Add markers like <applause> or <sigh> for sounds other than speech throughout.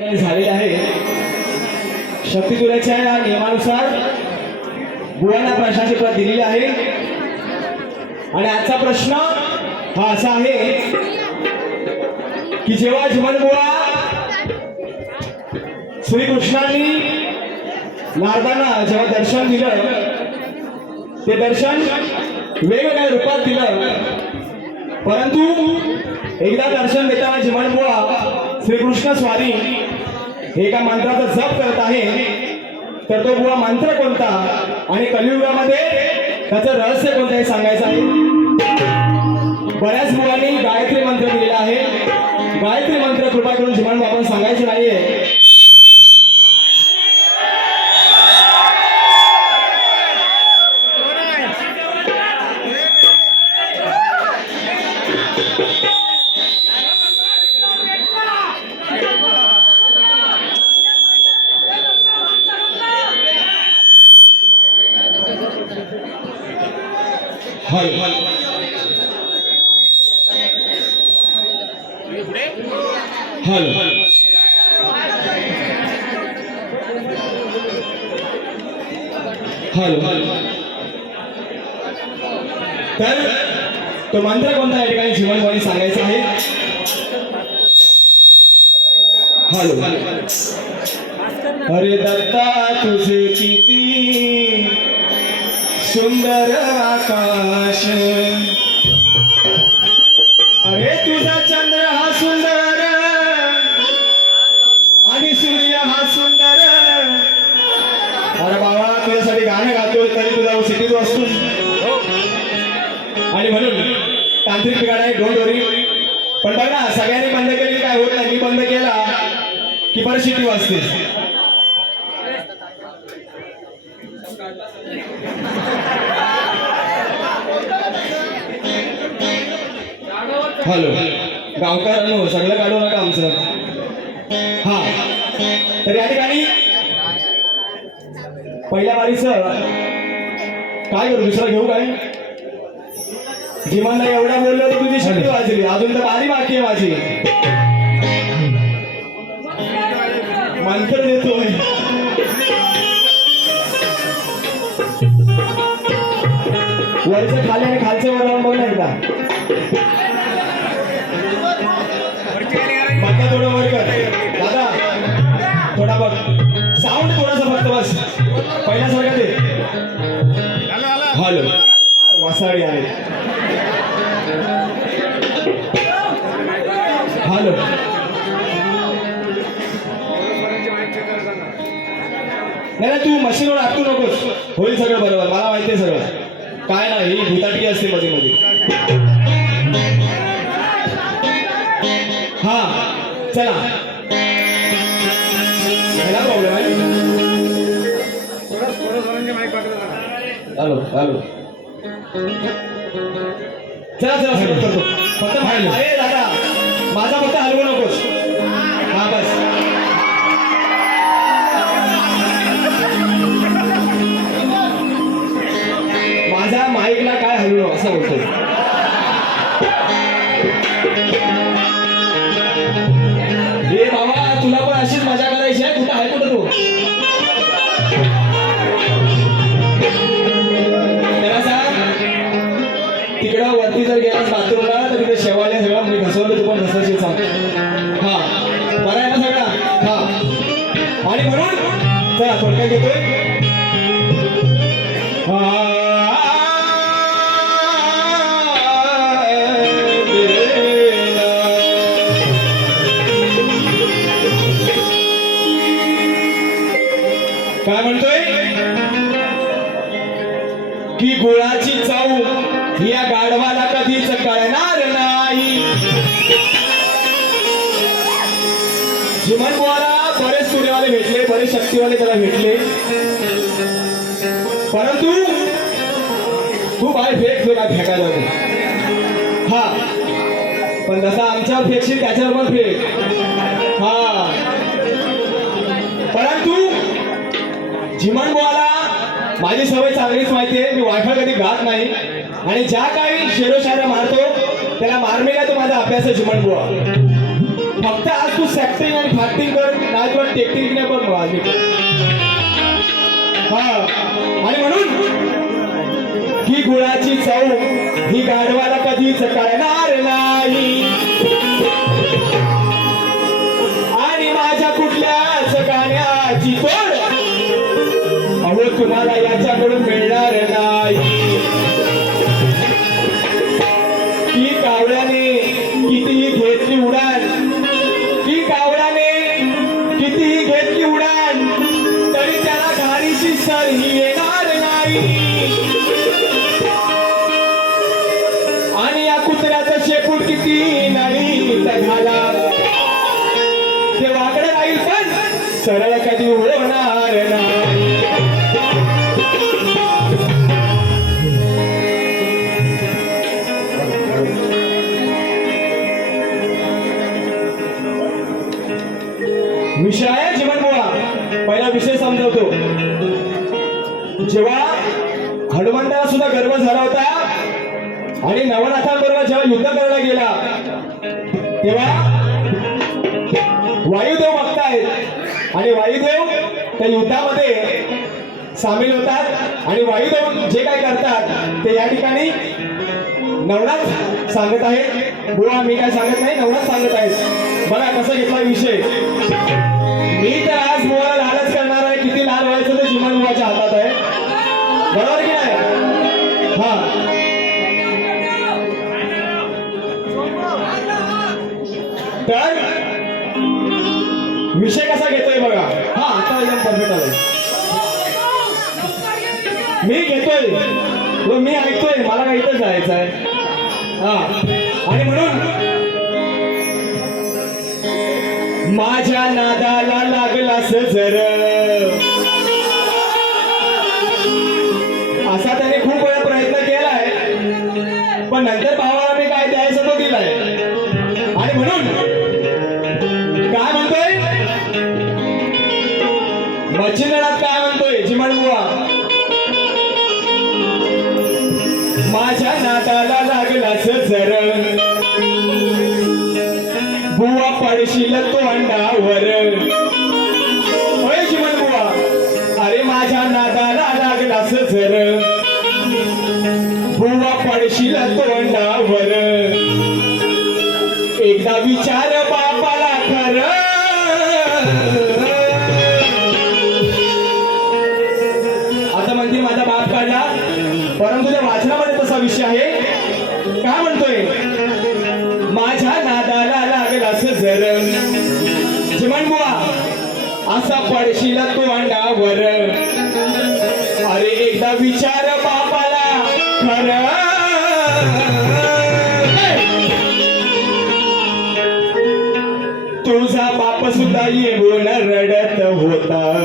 झालेले आहे? शक्तितुल्याच्या या नियमानुसार बुवांना प्रश्नाची प्रत दिलेली आहे. आणि आजचा प्रश्न हा असा आहे की जेव्हा जीवन श्रीकृष्णांनी नारदांना जेव्हा दर्शन दिलं ते दर्शन वेगवेगळ्या रूपात दिलं. परंतु एकदा दर्शन देताना जीवन श्रीकृष्ण स्वारी एका मंत्राचा जप करत आहे. तर तो बुवा मंत्र कोणता? आणि कलियुगामध्ये त्याचं रहस्य कोणतं हे सांगायचं आहे? बऱ्याच मुलांनी गायत्री मंत्र दिलेला आहे. गायत्री मंत्र कृपा करून जीवन बाबा सांगायचं नाहीये. हल. तर तो मंत्र कोणता या ठिकाणी जीवनवाणी सांगायचा आहे? हॅलो. अरे दत्ता तुझे किती सुंदर आकाश. शिटी वाजते? हॅलो. गावकऱ्यांनो सगळं काढू नका आमचं. हा. तर या ठिकाणी पहिल्या वारीचं काय करू दुसरं घेऊ काय? जिमानला एवढा बोललो तर तुझी शिट्टी वाजली. अजून तर बारी बाकी आहे माझी. देतोय वरचं खाली आणि खालचं वर लावून एकदा. बघा थोडं वर कर. दादा थोडा बघ. साऊंड थोडासा फक्त बस. पहिल्यासारखं ते हॅलो. वसाडी आहे हॅलो. नाही तू मशीनवर आटू नकोस. होईल सगळं बरोबर. मला माहिती आहे सगळं. काय नाही ही भूताटकी असते मध्ये मध्ये हा चला. ह्याला प्रॉब्लेम आहे? हॅलो हॅलो चला चला सगळं करतो. फक्त माझा फक्त हलवू नकोस. चला थोडक्यात घेतोय काय म्हणतोय की गुळाची चव या गाढवाला कधीच कळणार नाही जीवन बुवाला वाले शक्तीवाले त्याला भेटले. परंतु तू काय फेक तो काय फेकायला हा. पण जसा आमच्यावर फेकशील त्याच्यावर पण फेक. हा. परंतु जिमन बोला माझी सवय चांगलीच माहिती आहे. मी वायफळ कधी गात नाही. आणि ज्या काही शेरोशायरा मारतो त्याला मारमेला तो माझा अभ्यास आहे जिमन बुवा फक्त आज तू सॅक्टिंग आणि फाक्टिंग कर. टेकतील की नाही बघ मग आज हा आणि म्हणून ही गुळाची चव ही गाढवाला कधीच कळणार नाही. आणि माझ्या कुठल्याच गाण्याची तोड अहो तुम्हाला याच्याकडून मिळणार नाही. शेपूट किती नाही झाला. ते वाकडं राहील पण सरळ कधी होणार नाही. विषय आहे जीवनमुळा पहिला विषय समजवतो. जेव्हा हनुमंताला सुद्धा गर्व झाला होता आणि नवनाथांबरोबर जेव्हा युद्ध करायला गेला तेव्हा वायुदेव बघतायत. आणि वायुदेव त्या युद्धामध्ये सामील होतात आणि वायुदेव जे काय करतात ते या ठिकाणी नवनाथ सांगत आहेत. बुवा मी काय सांगत नाही नवनाथ सांगत आहेत. बघा कसा घेतला विषय. मी तर आज बुवाला लालच करणार आहे. किती लाल व्हायचं ते जीवन बुवाच्या हातात आहे. बरोबर की नाही? विषय कसा घेतोय बघा. हा आता एकदम परफेक्ट आलाय. मी घेतोय. मी ऐकतोय. मला काय इथं जायचं आहे. हा. आणि म्हणून माझ्या नादाला लागलास जर. पडशील तो अंडावर? होय चिमण बुवा. अरे माझ्या नादाला लागलास जर बुवा पडशील तो अंडावर. एकदा विचार बापाला कर. आता म्हणते माझा बाप काढला. परंतु त्या वाचनामध्ये तसा विषय आहे. काय म्हणतोय? माझ्या पडशील तू अंडावर अरे एकदा विचार बापाला. खरं. तुझा बाप सुद्धा येऊन रडत होता.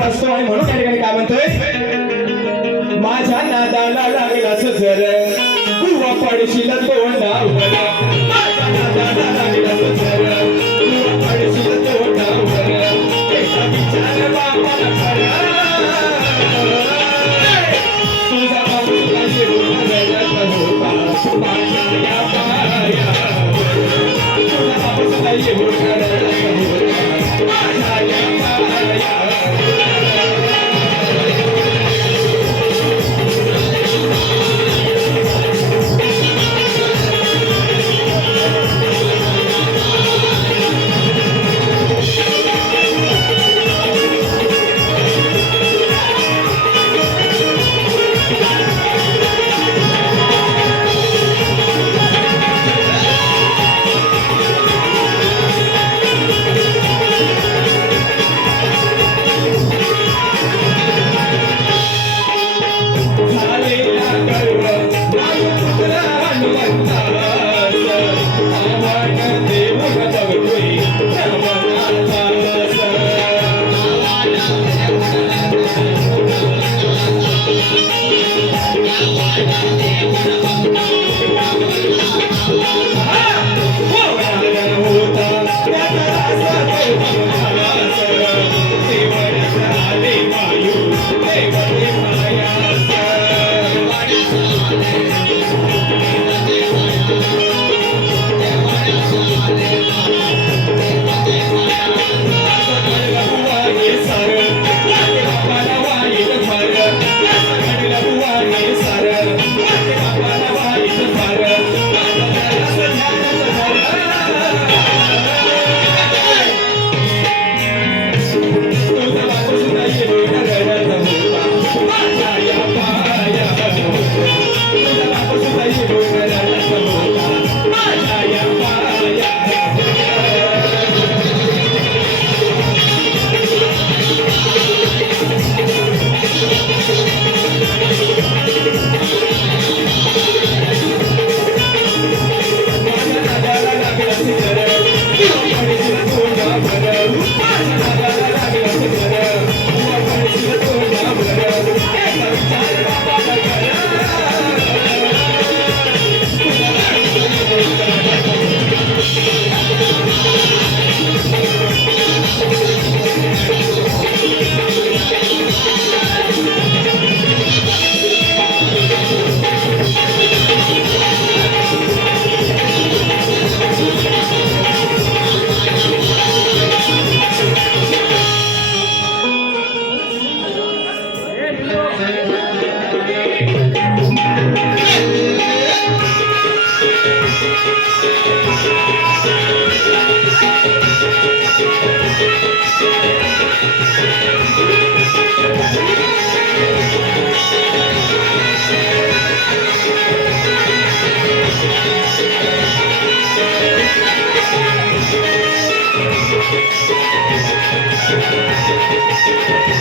हनुमंताचा असतो आणि म्हणून त्या ठिकाणी काय म्हणतोय? माझ्या नादाला लागला जर. बुवा पडशील तो या <laughs>